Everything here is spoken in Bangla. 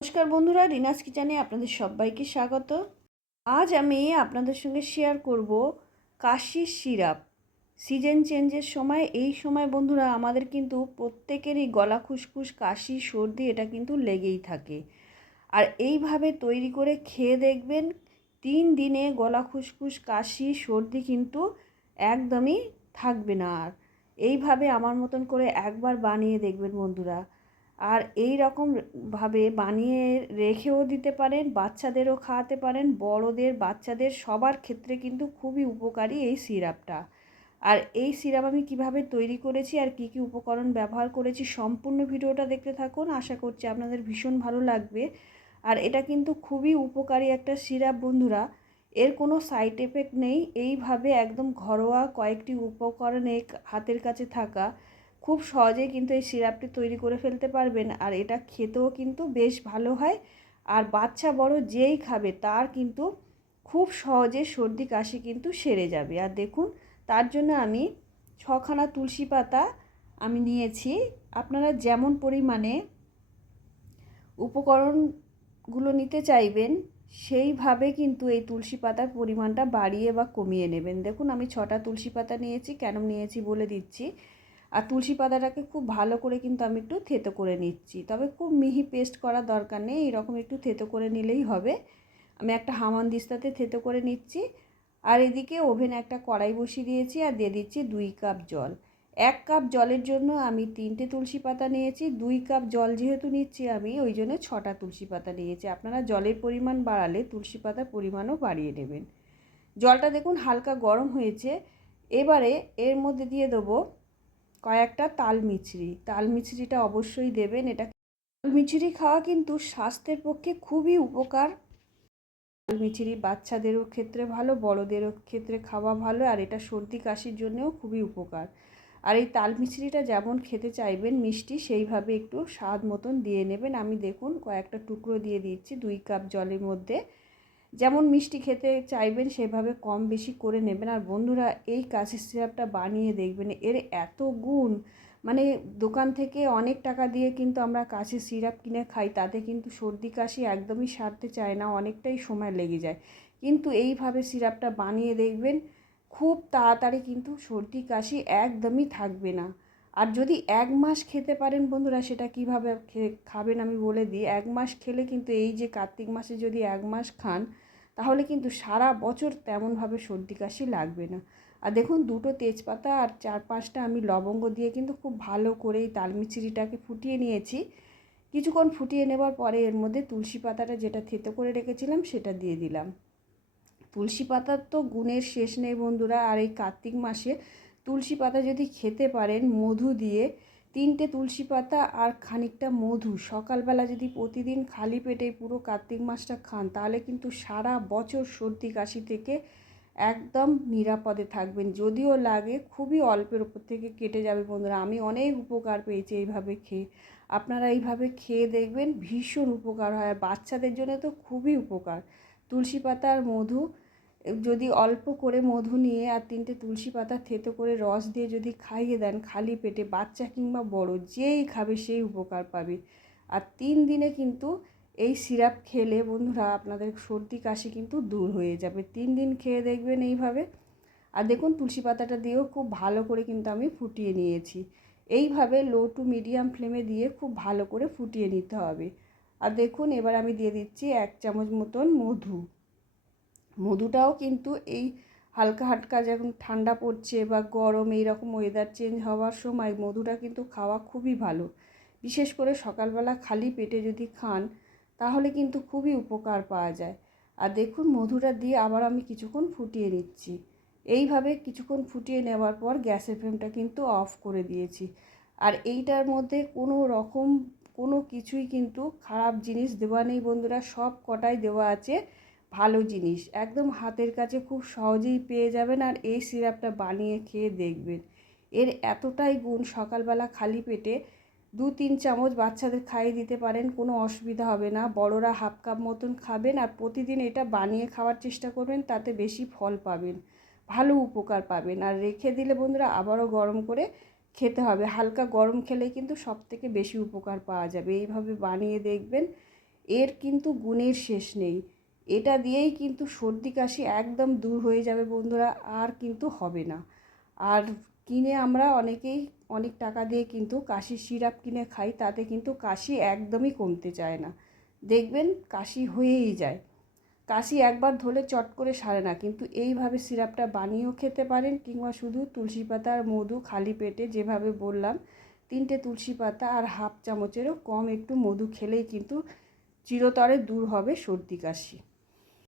নমস্কার বন্ধুরা, রিনাস কিচেনে আপনাদের সবাইকে স্বাগত। আজ আমি আপনাদের সঙ্গে শেয়ার করব কাশির সিরাপ। সিজন চেঞ্জের সময়, এই সময় বন্ধুরা, আমাদের কিন্তু প্রত্যেকেরই গলা খুসখুস, কাশি, সর্দি, এটা কিন্তু লেগেই থাকে। আর এইভাবে তৈরি করে খেয়ে দেখবেন, তিন দিনে গলা খুসখুস, কাশি, সর্দি কিন্তু একদমই থাকবে না আর। এইভাবে আমার মতন করে একবার বানিয়ে দেখবেন বন্ধুরা। আর এই রকমভাবে বানিয়ে রেখেও দিতে পারেন, বাচ্চাদেরও খাওয়াতে পারেন, বড়দের, বাচ্চাদের সবার ক্ষেত্রে কিন্তু খুবই উপকারী এই সিরাপটা। আর এই সিরাপ আমি কীভাবে তৈরি করেছি আর কি কি উপকরণ ব্যবহার করেছি সম্পূর্ণ ভিডিওটা দেখতে থাকুন, আশা করছি আপনাদের ভীষণ ভালো লাগবে। আর এটা কিন্তু খুবই উপকারী একটা সিরাপ বন্ধুরা, এর কোনো সাইড এফেক্ট নেই, এইভাবে একদম ঘরোয়া কয়েকটি উপকরণে হাতের কাছে থাকা খুব সহজেই কিন্তু এই সিরাপটি তৈরি করে ফেলতে পারবেন। আর এটা খেতেও কিন্তু বেশ ভালো হয়। আর বাচ্চা বড় যেই খাবে তার কিন্তু খুব সহজে সর্দি কাশি কিন্তু সেরে যাবে। আর দেখুন, তার জন্য আমি ছখানা তুলসী পাতা আমি নিয়েছি। আপনারা যেমন পরিমাণে উপকরণগুলো নিতে চাইবেন, সেইভাবে কিন্তু এই তুলসী পাতার পরিমাণটা বাড়িয়ে বা কমিয়ে নেবেন। দেখুন, আমি ছটা তুলসী পাতা নিয়েছি, কেন নিয়েছি বলে দিচ্ছি। আর তুলসী পাতাটাকে খুব ভালো করে কিন্তু আমি একটু থেতো করে নিচ্ছি। তবে খুব মিহি পেস্ট করার দরকার নেই, এরকম একটু থেতো করে নিলেই হবে। আমি একটা হামান দিস্তাতে থেতো করে নিচ্ছি। আর এদিকে ওভেনে একটা কড়াই বসিয়ে দিয়েছি আর দিয়ে দিচ্ছি দুই কাপ জল। এক কাপ জলের জন্য আমি তিনটে তুলসী পাতা নিয়েছি, দুই কাপ জল যেহেতু নিচ্ছি আমি, ওই জন্য ছটা তুলসী পাতা নিয়েছি। আপনারা জলের পরিমাণ বাড়ালে তুলসী পাতার পরিমাণও বাড়িয়ে নেবেন। জলটা দেখুন হালকা গরম হয়েছে। এবারে এর মধ্যে দিয়ে দেবো কয়েকটা তাল মিছরি তাল মিছরিটা অবশ্যই দেবেন, এটা তাল মিছরি খাওয়া কিন্তু স্বাস্থ্যের পক্ষে খুবই উপকার। তাল মিছরি বাচ্চাদেরও ক্ষেত্রে ভালো, বড়োদেরও ক্ষেত্রে খাওয়া ভালো, আর এটা সর্দি কাশির জন্যও খুবই উপকার। আর এই তাল মিছরিটা যেমন খেতে চাইবেন মিষ্টি, সেইভাবে একটু স্বাদ মতন দিয়ে নেবেন। আমি দেখুন কয়েকটা টুকরো দিয়ে দিচ্ছি, দুই কাপ জলের মধ্যে। যেমন মিষ্টি খেতে চাইবেন, সেভাবে কম বেশি করে নেবেন। আর বন্ধুরা, এই কাশির সিরাপটা বানিয়ে দেখবেন, এর এত গুণ। মানে দোকান থেকে অনেক টাকা দিয়ে কিন্তু আমরা কাশির সিরাপ কিনে খাই, তাতে কিন্তু সর্দি কাশি একদমই সারতে চায় না, অনেকটাই সময় লেগে যায়। কিন্তু এইভাবে সিরাপটা বানিয়ে দেখবেন, খুব তাড়াতাড়ি কিন্তু সর্দি কাশি একদমই থাকবে না। আর যদি এক মাস খেতে পারেন বন্ধুরা, সেটা কীভাবে খাবেন আমি বলে দিই। এক মাস খেলে কিন্তু এই যে কার্তিক মাসে যদি এক মাস খান, তাহলে কিন্তু সারা বছর তেমনভাবে সর্দি কাশি লাগবে না। আর দেখুন, দুটো তেজপাতা আর চার পাঁচটা আমি লবঙ্গ দিয়ে কিন্তু খুব ভালো করে এই তালমিচিরিটাকে ফুটিয়ে নিয়েছি। কিছুক্ষণ ফুটিয়ে নেবার পরে এর মধ্যে তুলসী পাতাটা যেটা থেতো করে রেখেছিলাম, সেটা দিয়ে দিলাম। তুলসী পাতার তো গুণের শেষ নেই বন্ধুরা, আর এই কার্তিক মাসে তুলসী পাতা যদি খেতে পারেন মধু দিয়ে, তিনটে তুলসী পাতা আর খানিকটা মধু। সকালবেলা যদি প্রতিদিন খালি পেটে পুরো কার্তিক মাসটা খান, তাহলে কিন্তু সারা বছর সর্দি কাশি থেকে একদম নিরাপদে থাকবেন। যদিও লাগে, খুবই অল্পের উপর থেকে কেটে যাবে বন্ধুরা। আমি অনেক উপকার পেয়েছি এইভাবে খেয়ে। আপনারা এইভাবে খেয়ে দেখবেন, ভীষণ উপকার হয়। আর বাচ্চাদের জন্য তো খুবই উপকার। তুলসী পাতা আর মধু যদি অল্প করে মধু নিয়ে আর তিনটে তুলসী পাতা থেতো করে রস দিয়ে যদি খাইয়ে দেন খালি পেটে বাচ্চা কিংবা বড় যেই খাবে সেই উপকার পাবে। আর তিন দিনে কিন্তু এই সিরাপ খেলে বন্ধুরা আপনাদের সর্দি কাশি কিন্তু দূর হয়ে যাবে। তিন দিন খেয়ে দেখবেন এইভাবে। আর দেখুন তুলসী পাতাটা দিয়েও খুব ভালো করে কিন্তু আমি ফুটিয়ে নিয়েছি। এইভাবে লো টু মিডিয়াম ফ্লেমে দিয়ে খুব ভালো করে ফুটিয়ে নিতে হবে। আর দেখুন এবার আমি দিয়ে দিচ্ছি এক চামচ মতন মধু। মধুটাও কিন্তু এই হালকা হালকা যখন ঠান্ডা পড়ছে বা গরম এইরকম ওয়েদার চেঞ্জ হওয়ার সময় মধুটা কিন্তু খাওয়া খুবই ভালো। বিশেষ করে সকালবেলা খালি পেটে যদি খান, তাহলে কিন্তু খুবই উপকার পাওয়া যায়। আর দেখুন মধুটা দিয়ে আবার আমি কিছুক্ষণ ফুটিয়ে নিচ্ছি। এইভাবে কিছুক্ষণ ফুটিয়ে নেওয়ার পর গ্যাসের ফ্লেমটা কিন্তু অফ করে দিয়েছি। আর এইটার মধ্যে কোনো রকম কোনো কিছুই কিন্তু খারাপ জিনিস দেওয়া নেই বন্ধুরা, সব কটাই দেওয়া আছে। ভালো জিনিস। একদম হাতের কাছে খুব সহজেই পেয়ে যাবেন আর এই সিরাপটা বানিয়ে খেয়ে দেখবেন। এর এতটাই গুণ, সকালবেলা খালি পেটে দু তিন চামচ বাচ্চাদের খাইয়ে দিতে পারেন, কোনো অসুবিধা হবে না। বড়রা হাফ কাপ মতন খাবেন আর প্রতিদিন এটা বানিয়ে খাওয়ার চেষ্টা করবেন, তাতে বেশি ফল পাবেন। ভালো উপকার পাবেন। আর রেখে দিলে বন্ধুরা আবারও গরম করে খেতে হবে। হালকা গরম খেলে কিন্তু সব থেকে বেশি উপকার পাওয়া যাবে। এইভাবে বানিয়ে দেখবেন, এর কিন্তু গুণের শেষ নেই। এটা দিয়েই কিন্তু সর্দি কাশি একদম দূর হয়ে যাবে বন্ধুরা, আর কিন্তু হবে না। আর কিনে আমরা অনেকেই অনেক টাকা দিয়ে কিন্তু কাশির সিরাপ কিনে খাই, তাতে কিন্তু কাশি একদমই কমতে চায় না। দেখবেন কাশি হয়েই যায়। কাশি একবার ধরলে চট করে সারে না, কিন্তু এইভাবে সিরাপটা বানিয়েও খেতে পারেন, কিংবা শুধু তুলসী পাতা আর মধু খালি পেটে যেভাবে বললাম, তিনটে তুলসী পাতা আর হাফ চামচেরও কম একটু মধু খেলেই কিন্তু চিরতরে দূর হবে সর্দি কাশি।